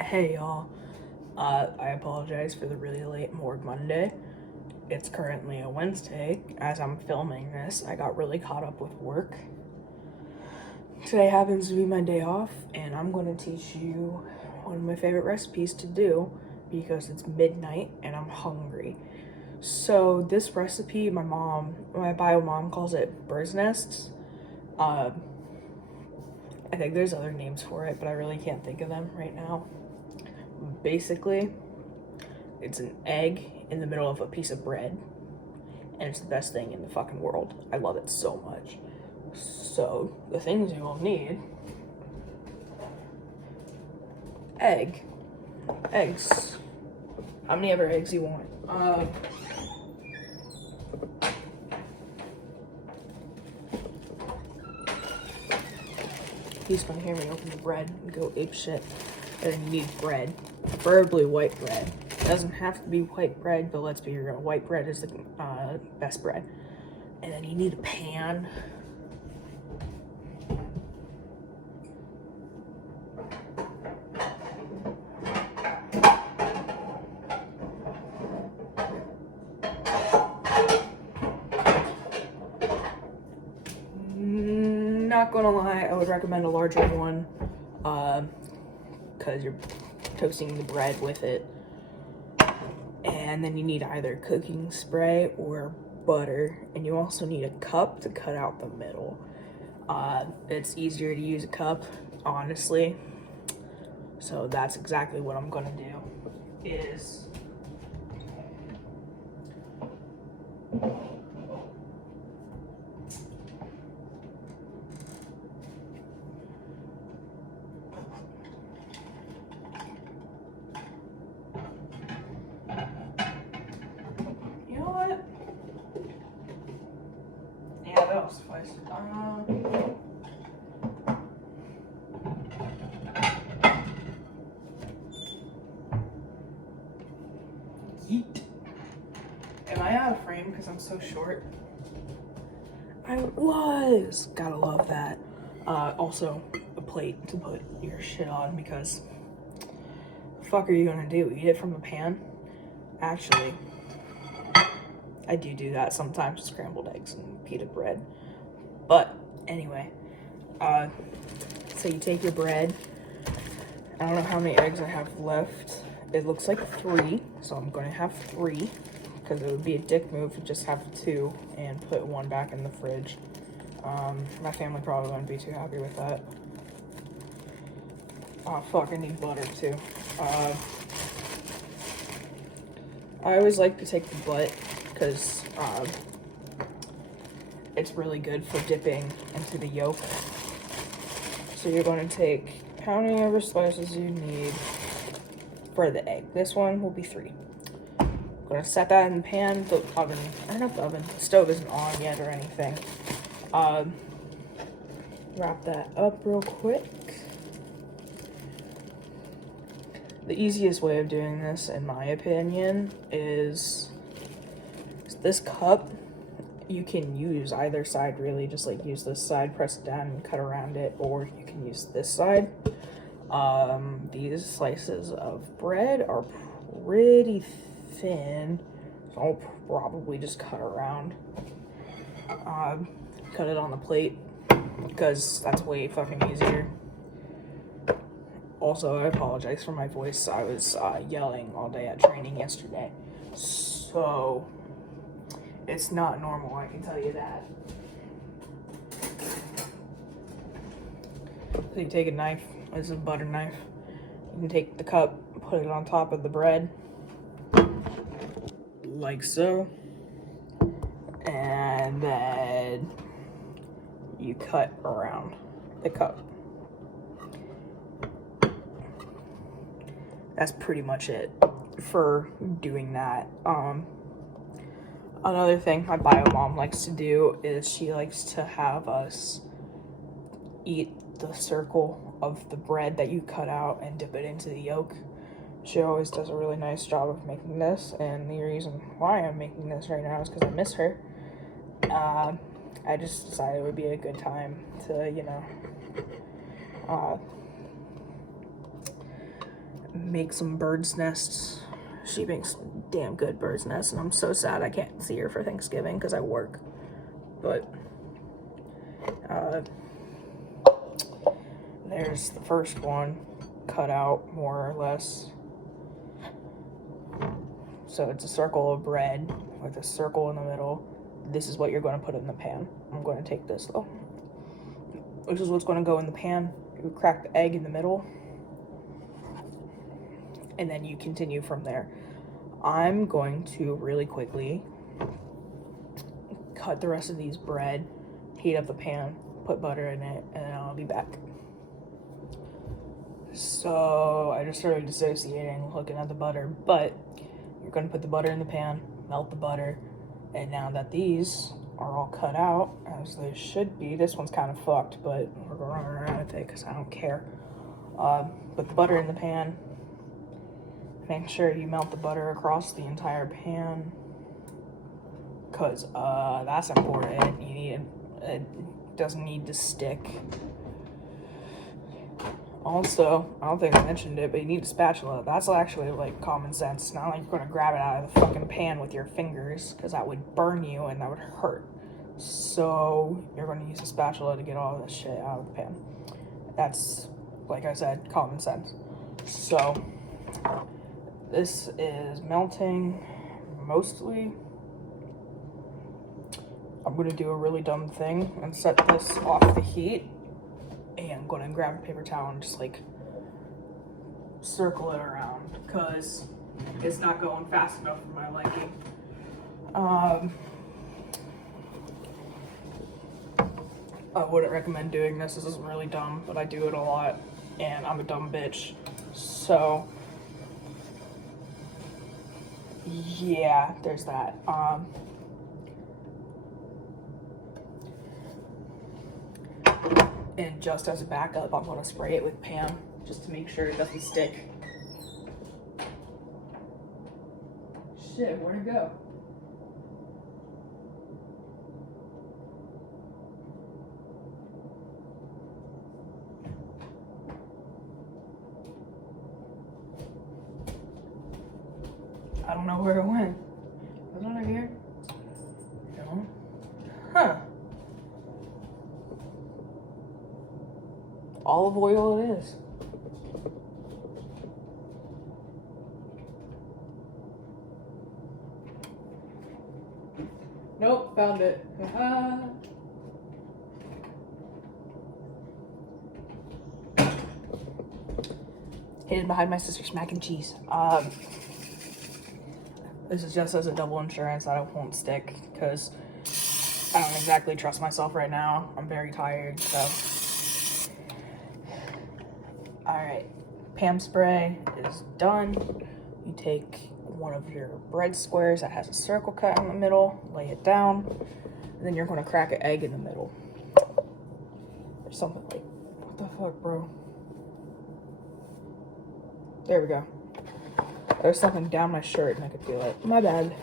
Hey y'all, I apologize for the really late Morg Monday. It's currently a Wednesday. As I'm filming this, I got really caught up with work. Today happens to be my day off, and I'm going to teach you one of my favorite recipes to do because it's midnight and I'm hungry. So this recipe, my bio mom calls it bird's nests. I think there's other names for it, but I really can't think of them right now. Basically, it's an egg in the middle of a piece of bread, and it's the best thing in the fucking world. I love it so much. So, the things you will need: eggs. How many ever eggs you want? He's gonna hear me open the bread and go ape shit. And then you need bread, preferably white bread. It doesn't have to be white bread, but let's be real, white bread is the best bread. And then you need a pan. Not gonna lie, I would recommend a larger one, because you're toasting the bread with it. And then you need either cooking spray or butter, and you also need a cup to cut out the middle. It's easier to use a cup, honestly. So that's exactly what I'm gonna do. Is you know what? Yeah, that'll suffice. Yeet. Am I out of frame because I'm so short? I was. Gotta love that. Also, a plate to put your shit on because the fuck are you gonna do? Eat it from a pan? Actually, I do that sometimes with scrambled eggs and pita bread. But anyway, so you take your bread. I don't know how many eggs I have left. It looks like 3, so I'm gonna have 3 because it would be a dick move to just have 2 and put 1 back in the fridge. My family probably wouldn't be too happy with that. Oh fuck, I need butter too. I always like to take the butt because it's really good for dipping into the yolk. So you're going to take how many ever slices you need for the egg. This one will be 3. I'm going to set that in the pan, the oven, or not the oven, the stove isn't on yet or anything. Wrap that up real quick. The easiest way of doing this, in my opinion, is this cup. You can use either side, really. Just like use this side, press it down, and cut around it, or you can use this side. These slices of bread are pretty thin, so I'll probably just cut around. Cut it on the plate because that's way fucking easier. Also, I apologize for my voice. I was yelling all day at training yesterday, so it's not normal, I can tell you that. So you take a knife, this is a butter knife. You can take the cup, put it on top of the bread, like so. And then you cut around the cup. That's pretty much it for doing that. Another thing my bio mom likes to do is she likes to have us eat the circle of the bread that you cut out and dip it into the yolk. She always does a really nice job of making this, and the reason why I'm making this right now is because I miss her. I just decided it would be a good time to, make some bird's nests. She makes damn good bird's nests, and I'm so sad I can't see her for Thanksgiving because I work. But there's the first one cut out more or less. So it's a circle of bread with a circle in the middle. This is what you're going to put in the pan. I'm going to take this though. This is what's going to go in the pan. You crack the egg in the middle, and then you continue from there. I'm going to really quickly cut the rest of these bread, heat up the pan, put butter in it, and then I'll be back. So I just started dissociating looking at the butter, but you're going to put the butter in the pan, melt the butter, and now that these are all cut out, as they should be, this one's kind of fucked, but we're going to run around with it because I don't care. Put the butter in the pan. Make sure you melt the butter across the entire pan, because that's important. It doesn't need to stick. Also, I don't think I mentioned it, but you need a spatula. That's actually like common sense. It's not like you're gonna grab it out of the fucking pan with your fingers, because that would burn you and that would hurt. So you're gonna use a spatula to get all this shit out of the pan. That's, like I said, common sense. So this is melting mostly. I'm gonna do a really dumb thing and set this off the heat. And I'm gonna grab a paper towel and just like circle it around because it's not going fast enough for my liking. I wouldn't recommend doing this. This is really dumb, but I do it a lot and I'm a dumb bitch. So yeah, there's that. And just as a backup, I'm gonna spray it with Pam just to make sure it doesn't stick. Shit, where'd it go? I don't know where it went. Was it under here? No. Huh. Olive oil it is. Nope, found it. Hidden behind my sister's mac and cheese. This is just as a double insurance that it won't stick because I don't exactly trust myself right now. I'm very tired, so. Alright, Pam spray is done. You take one of your bread squares that has a circle cut in the middle, lay it down, and then you're going to crack an egg in the middle. There's something like, what the fuck, bro? There we go. There's something down my shirt and I could feel it. My bad.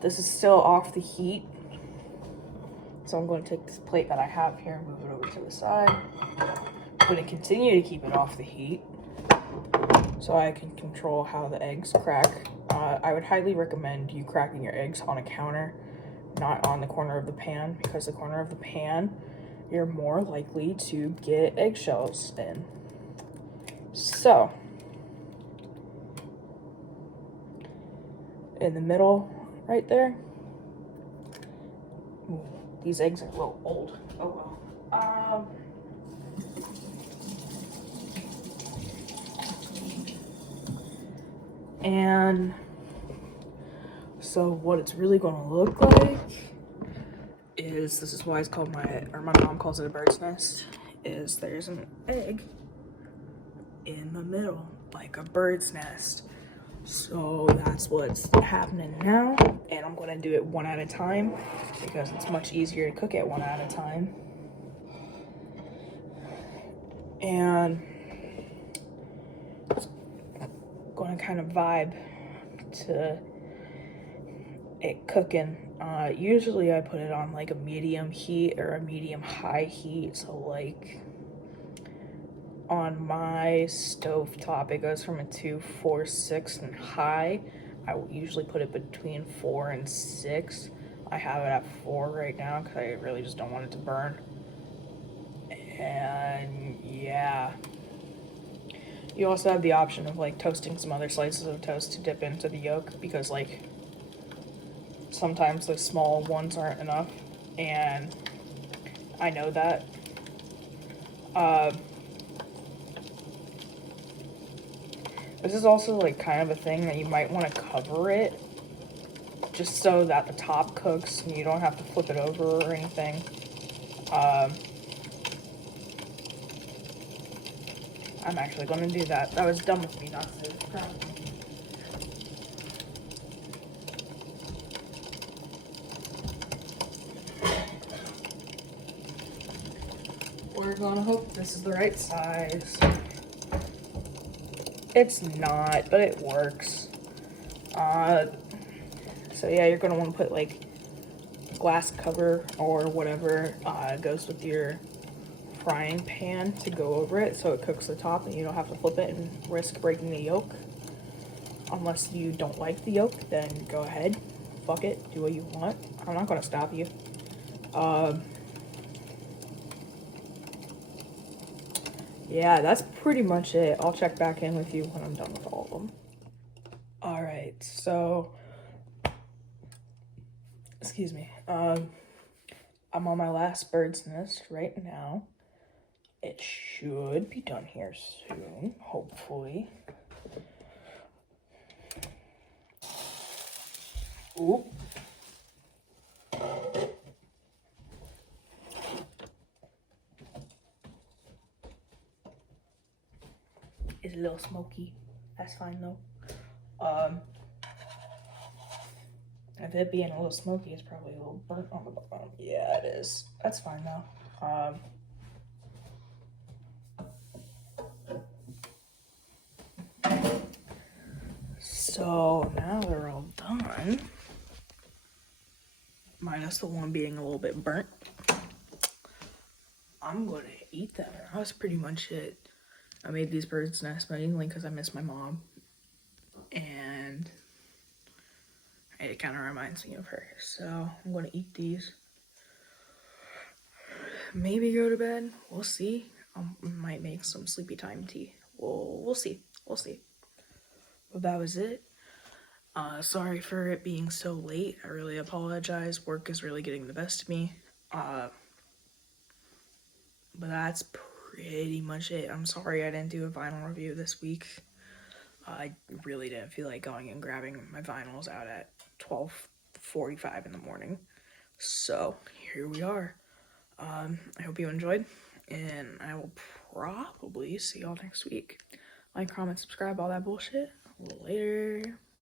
This is still off the heat. So I'm going to take this plate that I have here and move it over to the side. I'm going to continue to keep it off the heat so I can control how the eggs crack. I would highly recommend you cracking your eggs on a counter, not on the corner of the pan, because the corner of the pan, you're more likely to get eggshells in. So, in the middle, right there. Ooh, these eggs are a little old. Oh well. And so what it's really going to look like is, this is why it's called my mom calls it a bird's nest, is there's an egg in the middle, like a bird's nest. So that's what's happening now, and I'm going to do it one at a time because it's much easier to cook it one at a time. And I'm going to kind of vibe to it cooking. Usually I put it on like a medium heat or a medium high heat, so like on my stove top, it goes from a 2, 4, 6, and high. I will usually put it between 4 and 6. I have it at 4 right now because I really just don't want it to burn. And yeah. You also have the option of like toasting some other slices of toast to dip into the yolk, because like sometimes the small ones aren't enough, and I know that. This is also like kind of a thing that you might want to cover it just so that the top cooks and you don't have to flip it over or anything. I'm actually going to do that. That was dumb of me not to. We're gonna hope this is the right size. It's not, but it works. So yeah, you're gonna want to put like glass cover or whatever goes with your frying pan to go over it so it cooks the top and you don't have to flip it and risk breaking the yolk. Unless you don't like the yolk, then go ahead. Fuck it, do what you want. I'm not gonna stop you. Yeah, that's pretty much it. I'll check back in with you when I'm done with all of them. Alright, so excuse me. I'm on my last bird's nest right now. It should be done here soon, hopefully. Ooh. It's a little smoky. That's fine though. If it being a little smoky, it's probably a little burnt on the bottom. Yeah, it is. That's fine though. So now they're all done, minus the one being a little bit burnt, I'm gonna eat them. That was pretty much it. I made these bird's nests mainly because I miss my mom, and it kind of reminds me of her. So I'm gonna eat these. Maybe go to bed. We'll see. Might make some sleepy time tea. We'll see. We'll see. But that was it. Sorry for it being so late. I really apologize. Work is really getting the best of me. But that's pretty much it. I'm sorry I didn't do a vinyl review this week. I really didn't feel like going and grabbing my vinyls out at 12:45 in the morning. So here we are. I hope you enjoyed, and I will probably see y'all next week. Like, comment, subscribe, all that bullshit. Later.